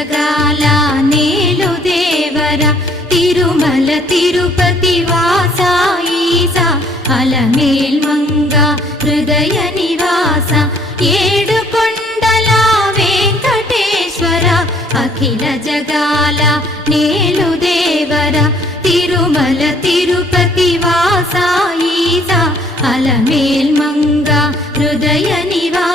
జగాల నేలు దేవర తిరుమల తిరుపతి వాస ఈసా అలమేల్మంగ హృదయ నివాస ఏడు కొండల వెంకటేశ్వర అఖిల జగాల నేలు దేవర తిరుమల తిరుపతి వాస ఈసా అలమేల్మంగ హృదయ నివాస